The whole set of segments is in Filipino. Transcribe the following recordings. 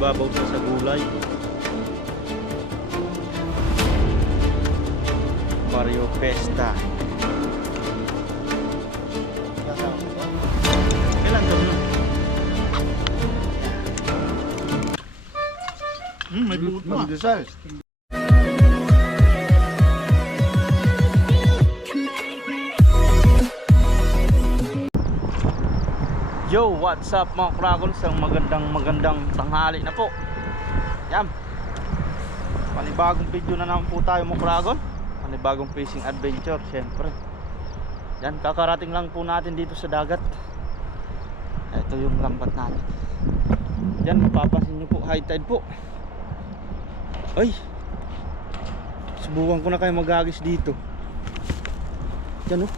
ibabaw sa gulay. Mario Festa. Kailan daw nun? May buhot pa. Mandesal. Yo, what's up mga Kragon? Isang magandang tanghali na po. Yan. Panibagong video na naman po tayo mga Kragon. Panibagong fishing adventure, syempre. Yan, kakarating lang po natin dito sa dagat. Ito yung lambat natin. Yan, mapapansin nyo po, high tide po. Ay, subukan ko na kayo mag-agis dito. Yan oh.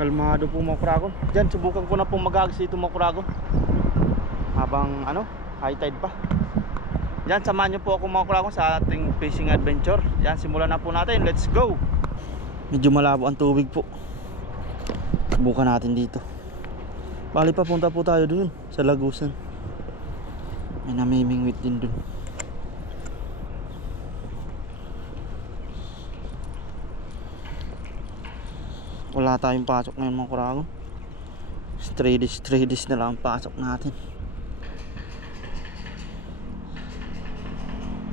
Kalmado po mga Kragon. Diyan subukan ko na po mag-agis dito mga Kragon. Habang high tide pa. Diyan samahan niyo po ako mga Kragon sa ating fishing adventure. Yan, simulan na po natin. Let's go. Medyo malabo ang tubig po. Subukan natin dito. Bali papunta po tayo dun sa Lagusan. May namimingwit din dun. Wala tayong pasok ngayon mga Kragon. 3 days na lang ang pasok natin.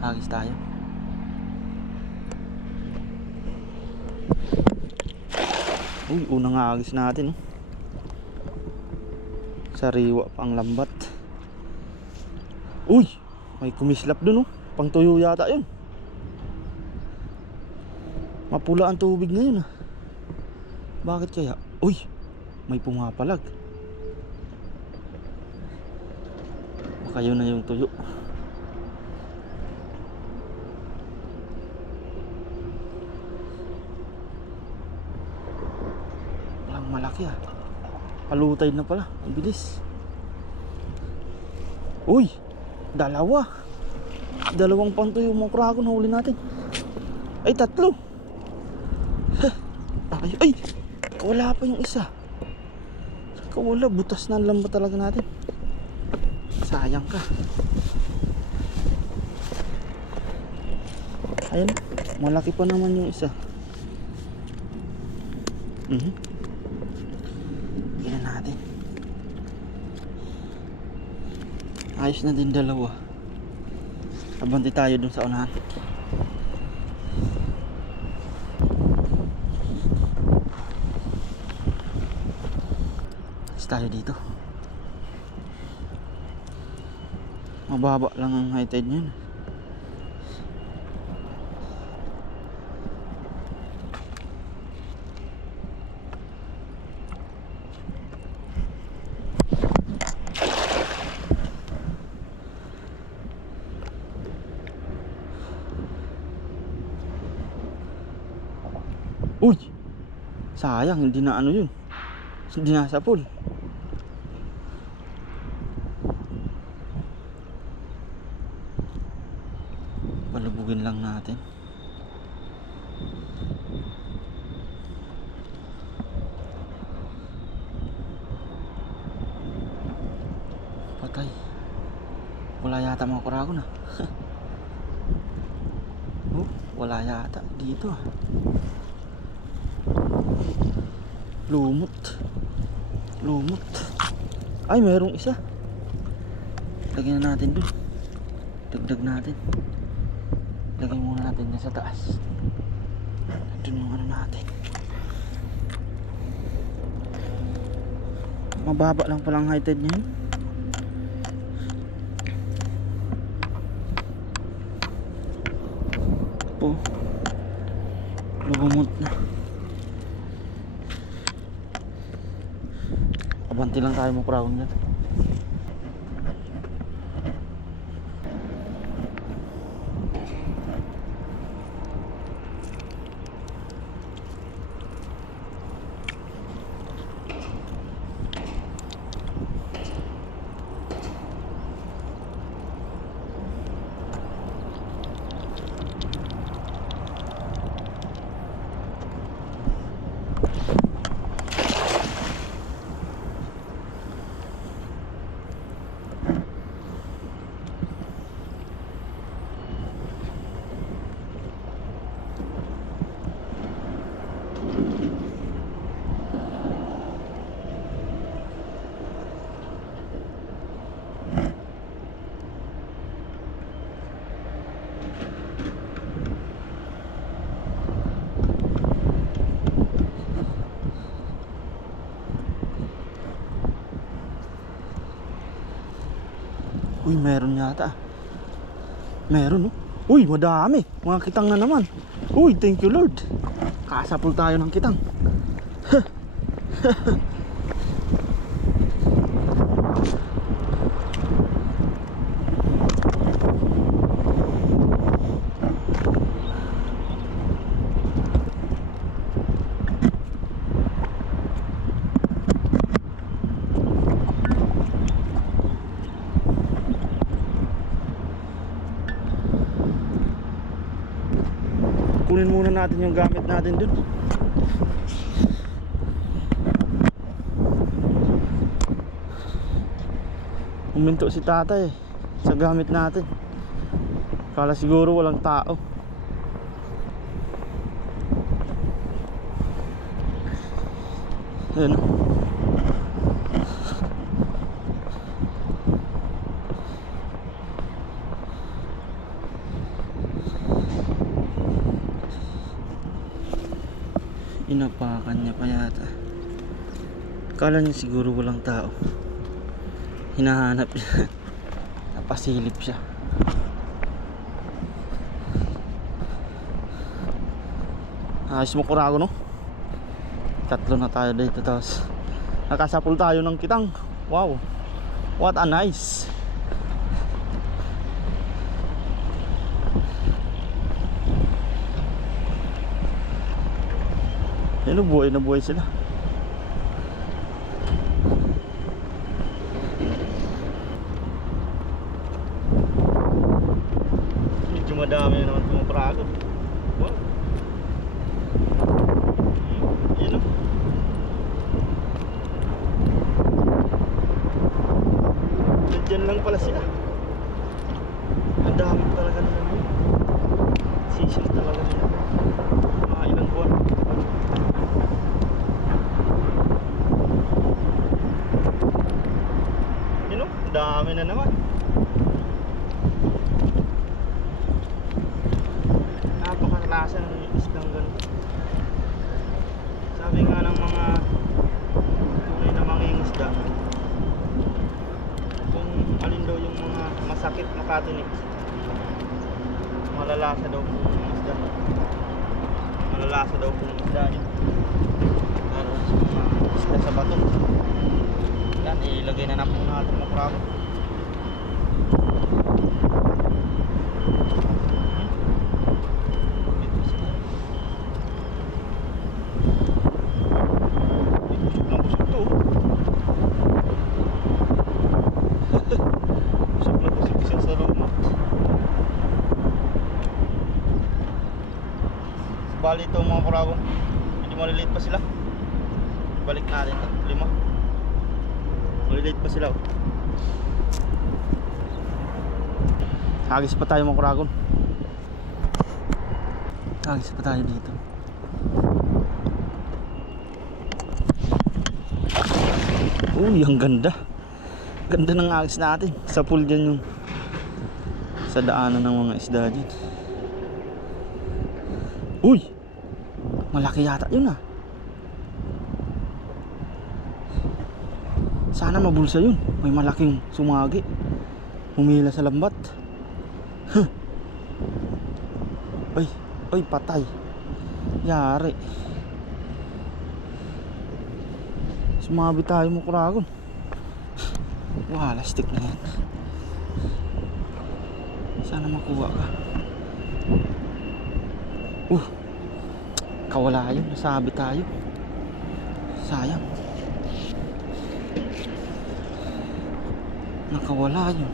Agis tayo. Uy, unang agis natin oh. Sariwa pang lambat. Uy, may kumislap dun oh. Pang tuyo yata yun. Mapula ang tubig ngayon ah. Bakit kaya? Uy, may pumapalag. Baka yun na yung tuyo. Walang malaki ah. Palutay na pala. Ang bilis. Uy, dalawang pantuyo mga Kragon na huli natin. Ay, 3. Ay, wala pa yung isa. Saka wala, butas na ang lambat talaga natin. Sayang ka. Ayun, malaki pa naman yung isa. Tingnan natin. Ayos na din dalawa. Abanti tayo dun sa unahan. Tayo dito. Mababa lang ang high tide niyan. Uy, sayang hindi na yun. Hindi na sa pool. Palubugin lang natin. Patay. Wala yata mga Kragon ah. Oh, wala yata dito ah. Lumot. Ay, mayroong isa. Lagyan na natin dun. Dagdag natin. Lagay muna natin dyan sa taas. Doon yung natin. Mababa lang palang high tide niyan. Po. Lubumot na. Abanti lang tayo mo Kragon dyan. Uy, meron yata. Meron, no? Uy, madami. Mga kitang na naman. Uy, thank you Lord. Kasapul tayo ng kitang. Kunin muna natin yung gamit natin dun. Uminto si tatay sa gamit natin. Kala siguro walang tao. Ayan. Inapakan niya pa yata. Kala niya siguro walang tao. Hinahanap niya. Napasilip siya. Ayos mo Kurago, no? Tatlo na tayo dito, tapos nakasapul tayo ng kitang. Wow, what a nice. Yan, buhay na buhay sila. Medyo madami naman itong Kurago. Wow. Yun, no? Nandyan lang pala sila. Ang dami talaga nila. Sisig talaga nila. Mga ilang buwan. Yun, no? Dami na naman. Napakalasa ng islang ganun. Sabi nga ng mga tunay na mangingisda, kung alin daw yung mga masakit makatinik, malalasa daw po yung isda. Malalasa daw po yung isda yun. Lalo sa mga isda sa bato. Yan, ilagay na po natin mga Kurago. Bali ito mga Kurago, medyo maliliit pa sila. Balik natin ito, 5. Maliliit pa sila, oh. Hagis pa tayo mga Kurago. Hagis pa tayo dito. Uy, ang ganda. Ganda ng hagis natin. Sa pool dyan yung sa daanan ng mga isda dyan. Uy, malaki yata yun, ah. Sana mabulsa yun. May malaking sumagi. Humila sa lambat. Ay, ay, patay. Yari. Sumabi tayo mo Kurago. Wala, stick na yan. Sana makuha ka. Kawala yun, nasabi tayo. Sayang. Nakawala yun.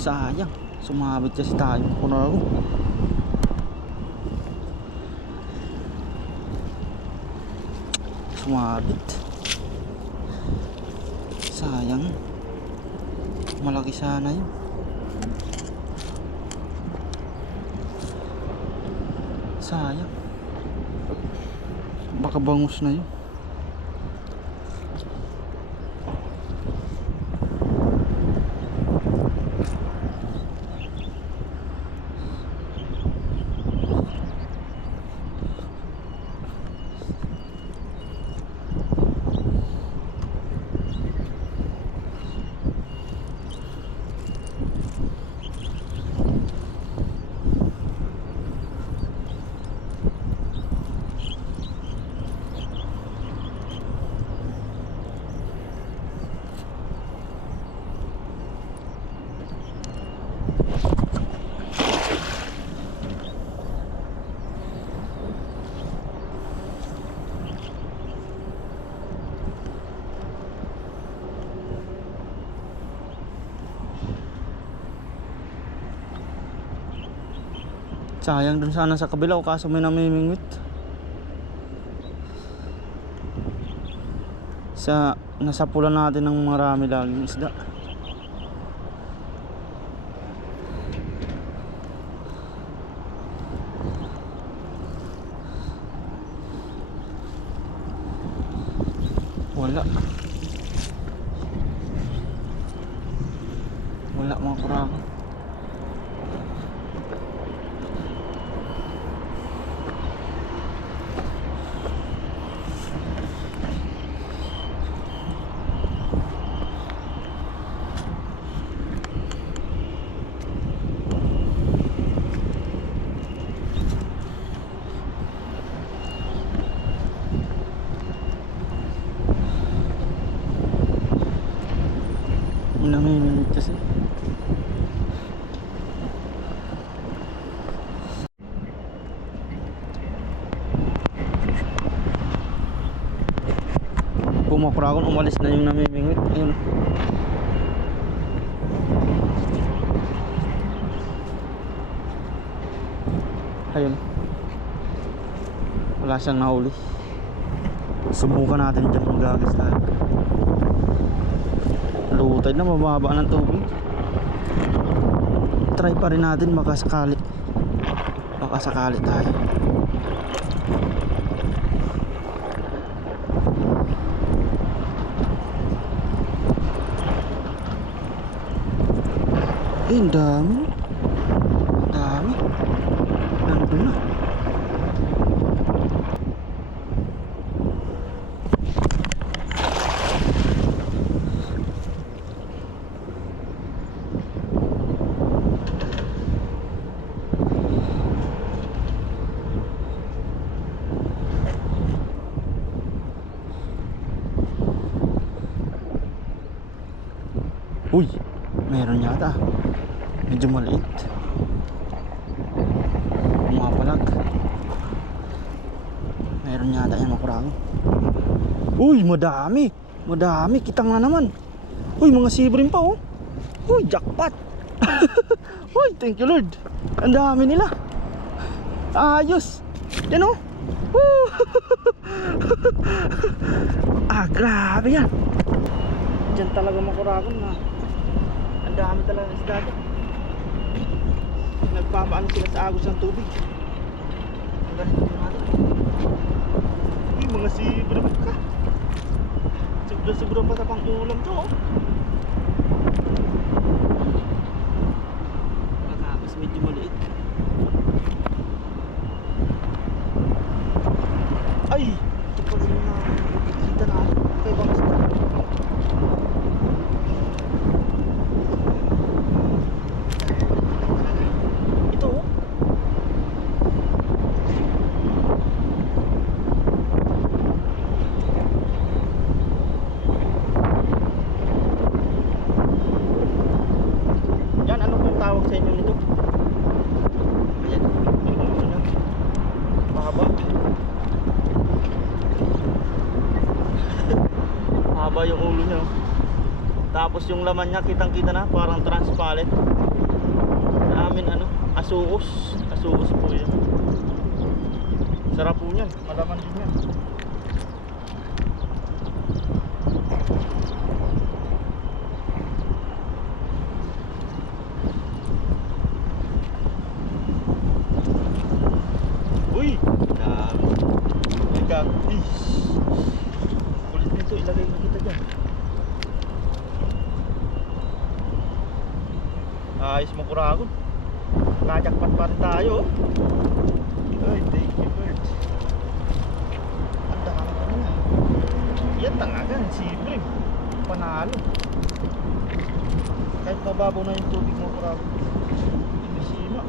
Sayang. Sumabit kasi tayo. Kurago. Sumabit. Sayang. Malaki sana yun. Sayang. Baka bangus na yun. Sayang dun sana sa kabila, o kaso may namimingwit. Nasapulan natin ng marami laging isda. Wala mga kurako. Namimingit kasi. Pumakurakon, umalis na yung namimingit. Ayun. Ayun. Wala siyang nahuli. Subukan natin dyan kung gagas tayo. Lutay na, mababa ng tubig. Try pa rin natin, baka sakali tayo. Ang dami nandun na. Uy, meron yata. Medyo maliit. Pumapalag. Meron yata yan makurang. Uy, madami. Kitang na naman. Uy, mga sibrim pa oh. Uy, jackpot. Uy, thank you Lord. Ang dami nila. Ayos. Yan oh. Woo! Grabe yan. Diyan talaga makuragon na. Ang dami talaga ng isda dyan. Nagpapaano sila sa agos ng tubig. Ang ganito natin. Uy, mga sibrim ka. Sobra pa sa pang ulam to oh. Mas medyo maliit. Ay! Ito pala yung nakikita na kay bang isda. Tawag sa inyo nito. Ayan. Mahaba. Mahaba yung ulo niya. Tapos yung laman niya kitang-kita na, parang transparent. Sa amin asuos. Asuos po yan. Sarap po niyan. Malaman din yan. Uy! Kulit nito, ilagay mo kita dyan. Ayos mo kuragon. Kajakpat pa rin tayo. Ay, thank you Lord. Ang dami pa nila. Yan talaga, sibrim. Panalo. Kahit mababaw na yung tubig mo kuragon. Inisima.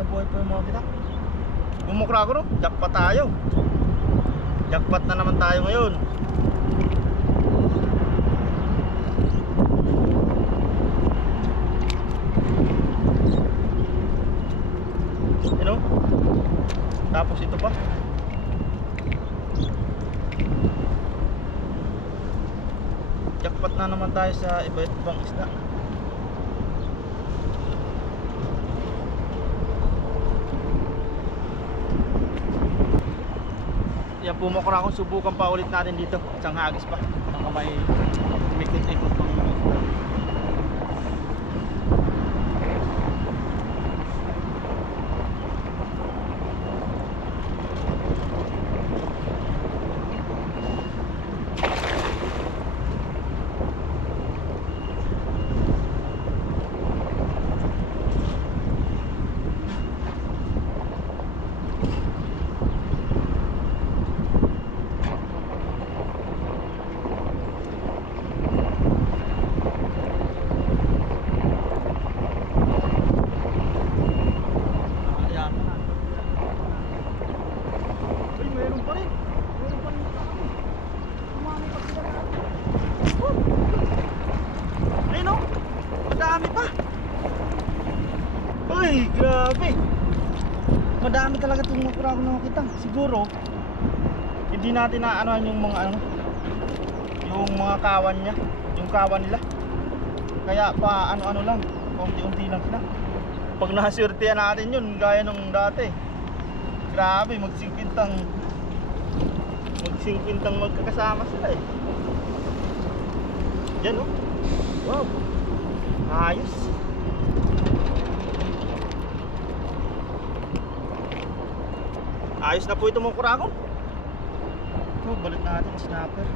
na buhay po yung mga kita. Bumukra ko no, jackpot tayo. Jackpot na naman tayo ngayon. You know? Tapos ito pa. Jackpot na naman tayo sa iba't ibang isda. Yan po mukha akong subukan pa ulit natin dito. Isang hagis pa. Baka may mikot-ikot pang mga isda. Uy, grabe. Madami talaga itong makura ko nakakita. Siguro hindi natin naanohan yung mga yung mga kawan niya, yung kawan nila. Kaya pa ano lang, unti-unti lang sila. Pag naswertehan natin yun, gaya nung dati. Grabe, magsingpintang magkakasama sila eh. Yan oh. Wow. Ayos. Ayos na po ito mga kurakon. Ito, balik natin snapper.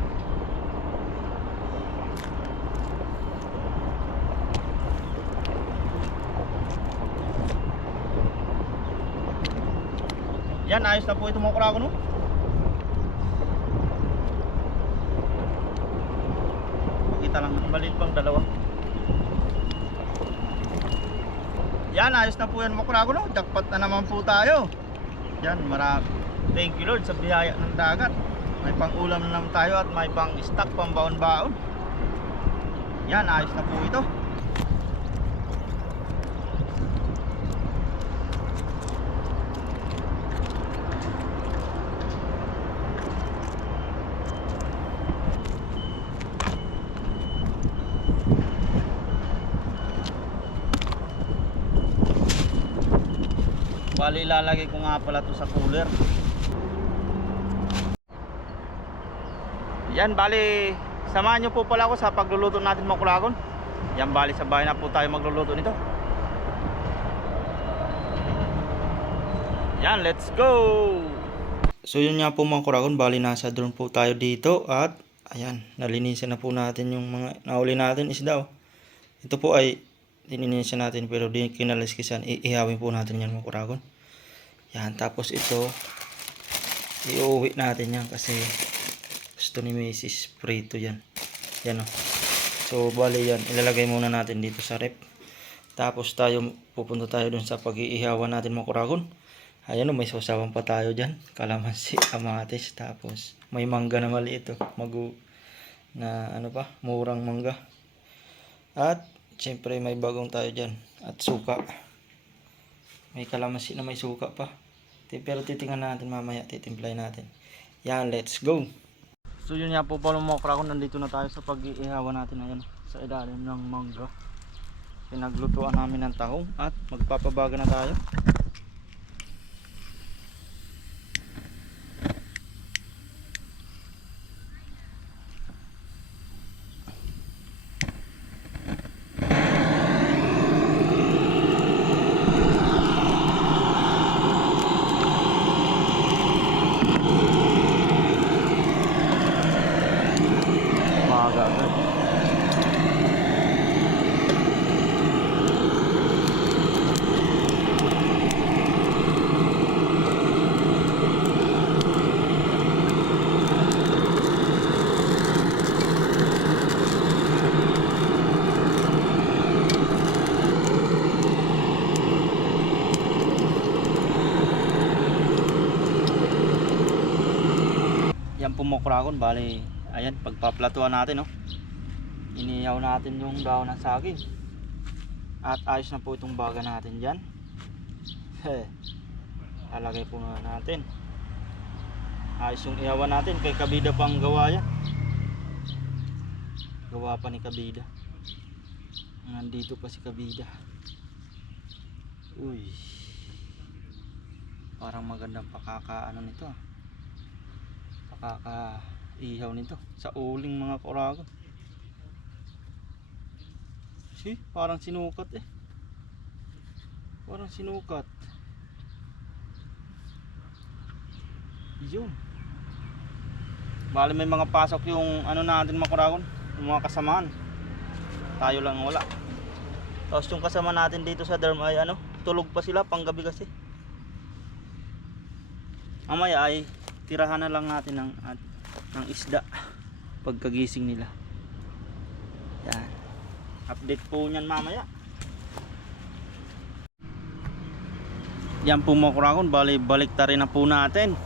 Yan, ayos na po ito mga kurakon. Pakita lang, maliit pang dalawa. Yan, ayos na po yan mga kurakon. Jackpot na naman po tayo. Yan, marami. Thank you Lord sa biyaya ng dagat. May pang-ulam na naman tayo at may pang-stock, pang-baon-baon. Yan, ayos na po ito. Bali, ilalagay ko nga pala to sa cooler. Yan, bali, samahan nyo po pala ako sa pagluluto natin mga kulagon. Yan, bali, sa bahay na po tayo magluluto nito. Yan, let's go! So yun nga po mga kulagon, bali nasa drone po tayo dito. At ayan, nalinisan na po natin yung mga nahuli natin isda. Ito po ay lininisan natin pero di kinaliskisan. Ihawin po natin yan mga kulagon. Yan, tapos ito iuwi natin yan kasi gusto ni Mrs. prito yan. Yan o. So bali yan, ilalagay muna natin dito sa rep. Tapos pupunta tayo dun sa pag-iihawan natin mga kuragon. Ayan o, may sasawan pa tayo dyan. Kalamansi, kamatis. Tapos may mangga na maliit o. Murang mangga. At syempre may bagong tayo dyan. At suka. May kalamansi na may suka pa. Pero titingnan natin mamaya, titimplay natin. Yan, let's go. So yun nga po pala mga krakon, nandito na tayo sa pag-iihawan natin ayan, sa ilalim ng mangga. Pinaglutuan namin ng tahong at magpapabaga na tayo. po mga kuragon, bali ayan, pagpaplatuan natin, no. Inihaw natin yung daon ng saging. At ayos na po itong baga natin dyan. Lalagay po na natin. Ayos yung ihawan natin. Kay Kabida pang gawa yan. Gawa pa ni Kabida. Nandito pa si Kabida. Uy, parang magandang pakakaano nito, pakaka-ihaw nito sa uling mga kuragon. See, parang sinukat eh. Parang sinukat. Yun. Bali may mga pasok yung ano natin mga kuragon, yung mga kasamaan. Tayo lang wala. Tapos yung kasama natin dito sa derm ay ano, tulog pa sila panggabi kasi. Mamaya ay tirahan na lang natin ng isda pagkagising nila. Yan. Update po niyan mamaya. Yan po mga kuragon, balik ta rin na po natin.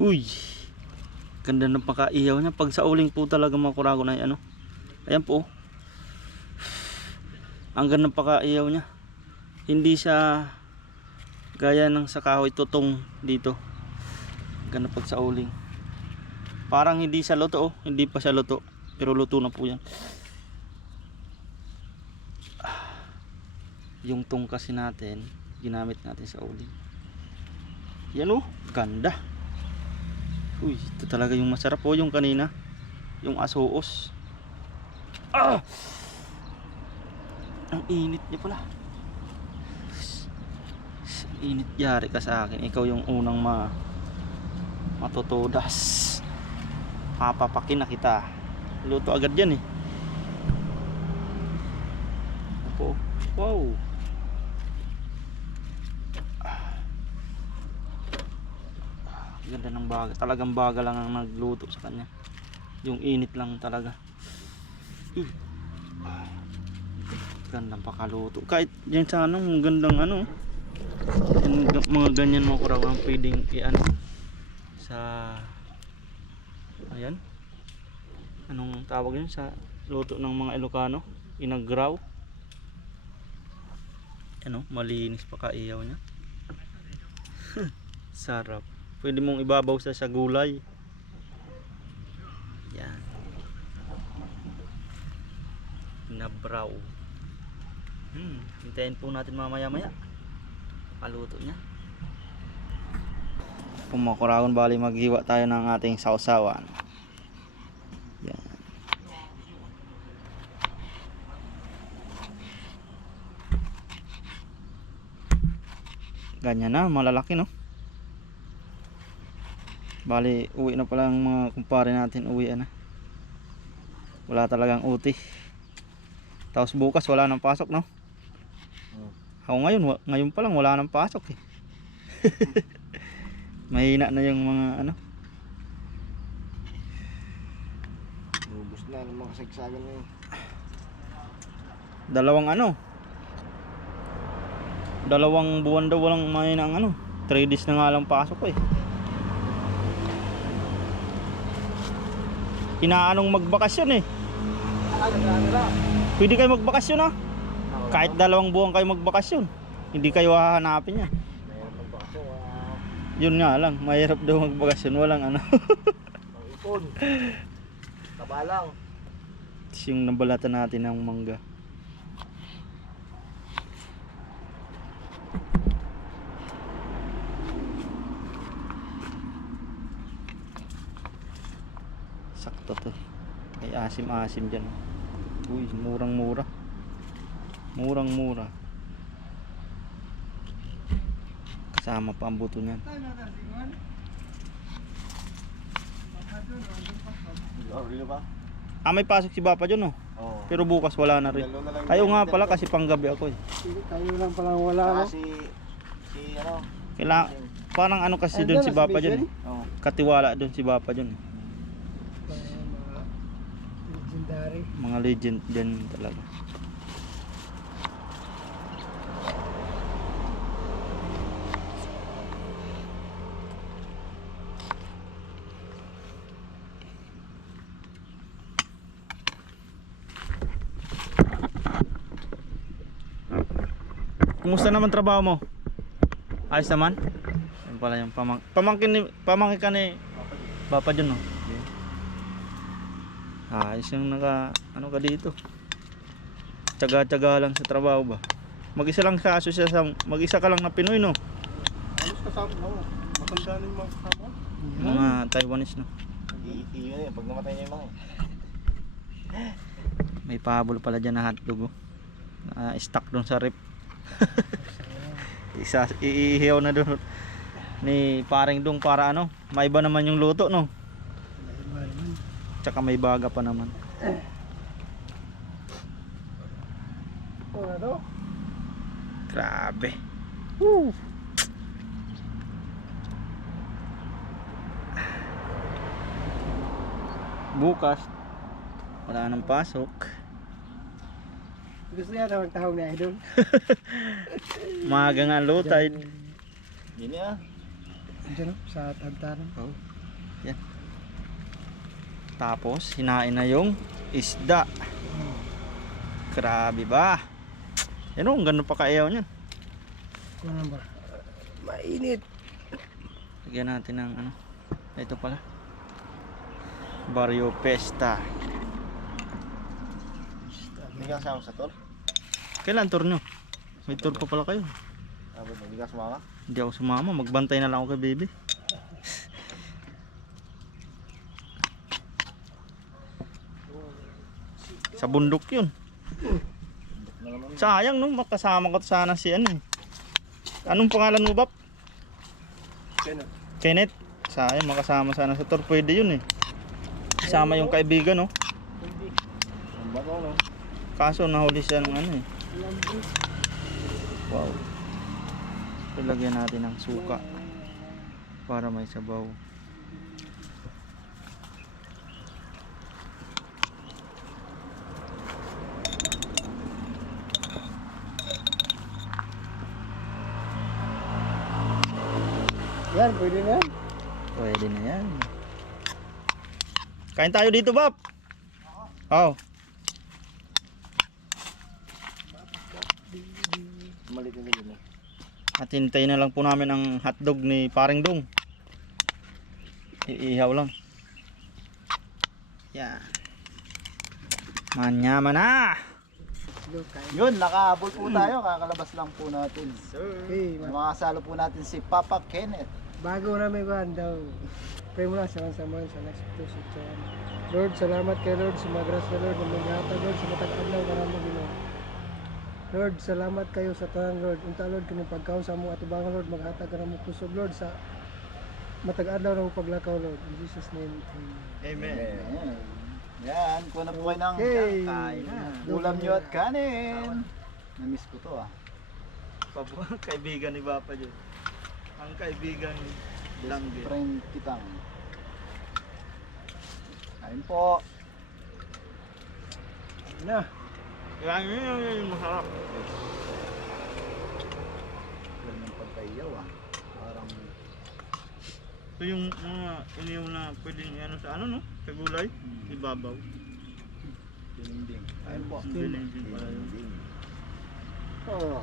Uy, ganda ng pakaihaw niya. Pag sa uling po talaga mga kuragon ay ano. Ayan po. Ang ganda ng pakaihaw niya. Hindi siya gaya ng sa kahoy tutong dito. Ganda pag sa uling. Parang hindi siya luto, oh. Hindi pa siya luto, pero luto na po yan. Yung tong kasi natin ginamit natin sa uling. Yan oh, ganda. Uy, ito talaga yung masarap po, yung kanina, yung asuos. Ang init niya pala. Init, yari ka sa akin. Ikaw yung unang matutudas. Papapakin na kita. Luto agad yan eh. Opo. Wow. Ganda ng baga. Talagang baga lang ang nagluto sa kanya. Yung init lang talaga. Gandang pakaluto. Kahit yan sa anong gandang ano. Yung mga ganyan mo kurawan pwedeng i-ano sa ayan, anong tawag yun sa luto ng mga Ilocano, inagraw. Ano, malinis pa kaihaw niya. Sarap. Pwede mong ibabaw sa gulay. Yan, inabraw. Hintayin po natin mamaya paluto niya. Pumakuragon, bali maghiwa tayo ng ating sausawan. Yan. Ganyan na, malalaki no. Bali uwi na pala ang mga kumpare natin, uwi na. Wala talagang uti. Tapos bukas wala nang pasok no. Ako ngayon pa lang wala nang pasok eh. Mahina na yung mga ano. Ubus na ng mga sagsagan na yun. Dalawang buwan daw walang mahina ang ano. 3 days na nga lang pasok ko eh. Inaanong magbakasyon eh. Pwede kayo magbakasyon ah. Kahit 2 buwan kayo magbakasyon, hindi kayo hahanapin yan. Yun nga lang, mahirap daw magbakasyon, walang ano. Ipon. Tabalang. Yung nabalatan natin ng mangga. Sakto to. May asim-asim dyan. Uy, murang-mura. Murang-mura. Kasama pa ang buto niyan. May pasok si Bapa dyan oh. Oo. Pero bukas wala na rin. Kayo nga pala kasi panggabi ako eh. Kayo lang pala wala no? Si ano? Parang ano kasi doon si Bapa dyan eh. Oo. Katiwala doon si Bapa dyan eh. Legendary. Mga legend dyan talaga. Kumusta naman trabaho mo? Ayos naman? Yan pala yung pamangkin ka ni Papa John, no? Ayos yung ano ka dito. Tsaga-tsaga lang sa trabaho ba? Mag-isa lang ka mag-isa ka lang na Pinoy, no? Alos kasama mo. Matanda na yung mga kasama. Mga Taiwanese, no? Yun eh, pag namatay na yung mga May pahabol pala dyan na hotdog, oh. Stuck doon sa rip. Iihiyaw na doon ni paring dong para ano, maiba naman yung luto, no? Tsaka may baga pa naman. oh, ano? Grabe. Woo! Bukas wala nang pasok. Gusto niya tawag tahong ni Idol. Maaga nga low tide. Yun ya. Diyan sa tagtaran. Oh. Yan. Tapos hinain na yung isda. Grabe ba? Yan o, ganun pa kaayaw niyan. Ano ba? Mainit. Lagyan natin ng ano. Ito pala. Barrio Pesta. Hindi ka kasama sa tol? Kailan tour nyo? May tour pa pala kayo. Hindi ka sumama? Hindi ako sumama. Magbantay na lang ako kay baby. Sa bundok yun. Sayang no, makasama ko sana si ano eh. Anong pangalan mo, Bap? Kenneth. Kenneth. Sayang makasama sana sa tour. Pwede yun eh. Kasama yung kaibigan, no? Ang bato, no? Kaso nahuli siya ng ano eh. Wow. Ilagyan natin ng suka para may sabaw. Yan, pwede na yan. Pwede na yan. Kain tayo dito, Bap. Oh. Malit na yun, eh. At hintayin na lang po namin ang hotdog ni Paring Dong. Iihaw lang. Yan. Manyaman na. Yun, nakahabol po tayo. Kakalabas lang po natin. Okay, Makasalo po natin si Papa Kenneth. bago namin kuhan daw. Pray mo lang sa sama sa next episode. Lord, salamat kay Lord sa magras na Lord na maghatag Lord sa matag adlaw para magino. Lord, salamat kayo sa tanan Lord. Unta Lord kini pagkaon sa among atubangan Lord maghatag ka mo kusog Lord sa matag adlaw na mo paglakaw Lord. In Jesus name. Amen. Amen. Yan, kuha na po kayo ng Okay. kain na. Ulam nyo at kanin. Namiss ko to ah. Pabuang kaibigan ni Papa dyan. Ang kaibigan ni Langge. Friend kitang. Kain po. Na. Yan yun yung masarap. Yan yung pagkayaw ah. Parang Ito yung mga iniyaw na pwedeng ano sa ano no? Sa gulay. Ibabaw. dinding. Kain po. Ang galing din pala yun. Dinding. Oh.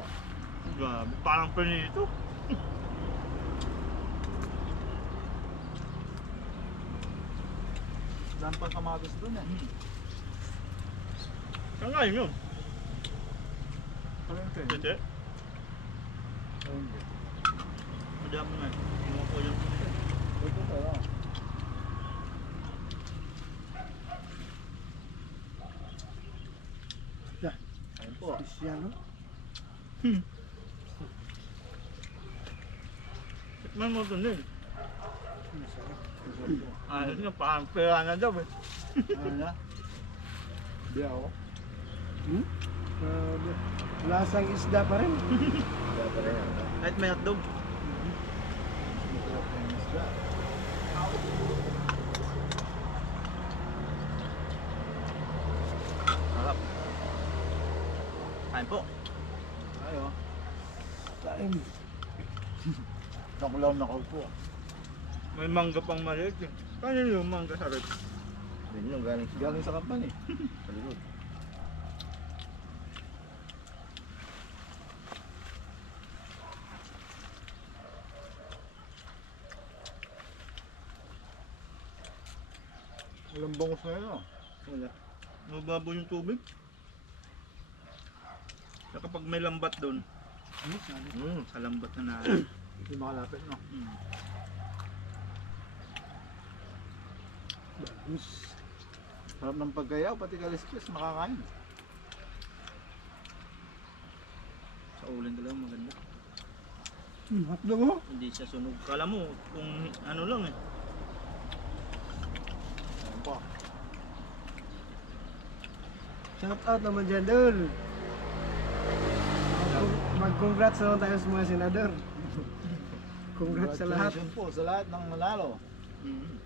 Grabe, parang pinito. Saan pang kamatis doon eh? Saan nga yun? Ano ito eh? Tete? Ano ito? Madami nga. Kinuha ko yun. Ito to ah. Da. Kain po. Special no? Tikman mo ito din. Masarap. Ayos nga, parang pera na daw eh. Ano na? Di ako. Grabe. Lasang isda pa rin. Kaya pa rin ako. Kahit may hotdog. Masarap na yung isda. Sarap. Kain po. Ayo. Kain. Nakulaw na ko po. May mangga pang maliit eh. Kano yung mangga sa rep? Yun yung galing sa kapan eh. Sa likod. Walang bangos na yun, oh. Wala. Mababaw yung tubig. Saka kapag may lambat doon, sa lambat na Hindi makalapit, no? Sarap ng pagkayaw, pati kaliskis, makakain. Sa ulan talaga maganda. Hotdog mo? Hindi siya sunog. Kala mo kung ano lang eh. Ayan po. Shout out naman dyan, Dol. Mag-congrats naman tayo sa mga senador. Congrats sa lahat. Congratulations po sa lahat ng nanalo. Mm.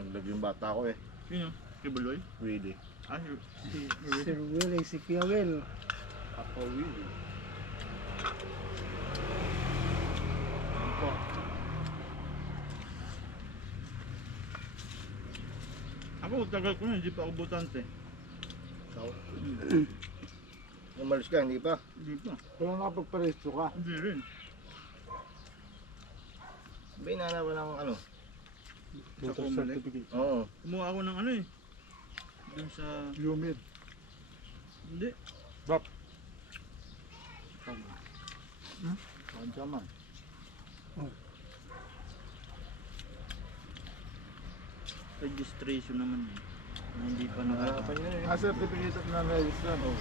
Naging bata ko eh. Sino? Kibuloy? Willie. Ah, si Sir Will, si Kuya Will. Papa Willie. Ako, tagal ko na, hindi pa ako botante. So, umalis ka, hindi pa? Hindi pa. Kung nakapagparesto ka. Hindi rin. May nanawa ng ano? Sa kumalik. Oo. Kumuha ako ng ano eh. Doon sa... Lumid. Hindi. Bap. Kansaman. Registration naman eh. Na hindi pa Nakakapan nakaka... yun eh. Certificate of non-register. Oh.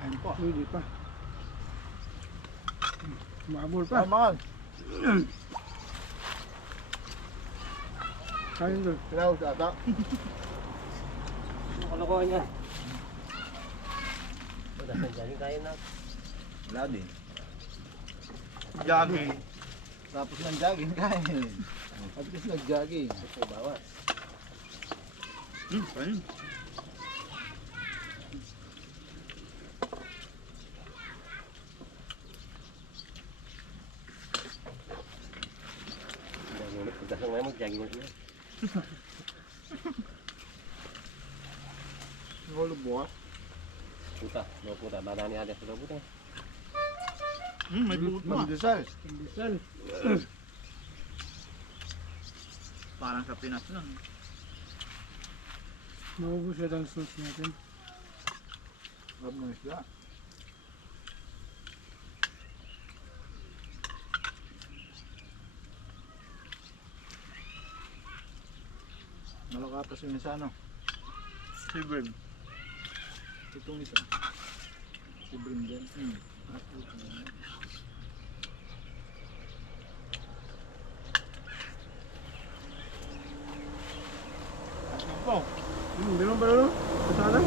Ayun po. Hindi pa. Mabol pa. Tama. Kain, Dol. Tinawag sa ata. Kalokohan niya. Wala din. Jogging. Tapos ng jogging kain. At least nag-jogging. Bawas. Ayun. Ngolo bukas. May buhot pa. Mandesal. Pindisal. Parang sa Pinas lang. Maubos siya ng sauce natin. Sarap ng isda. Malakapas yung isa, no? Si Brim. Itong isa. Si Brindan. Ito. Meron ba, Dol? Kasalan?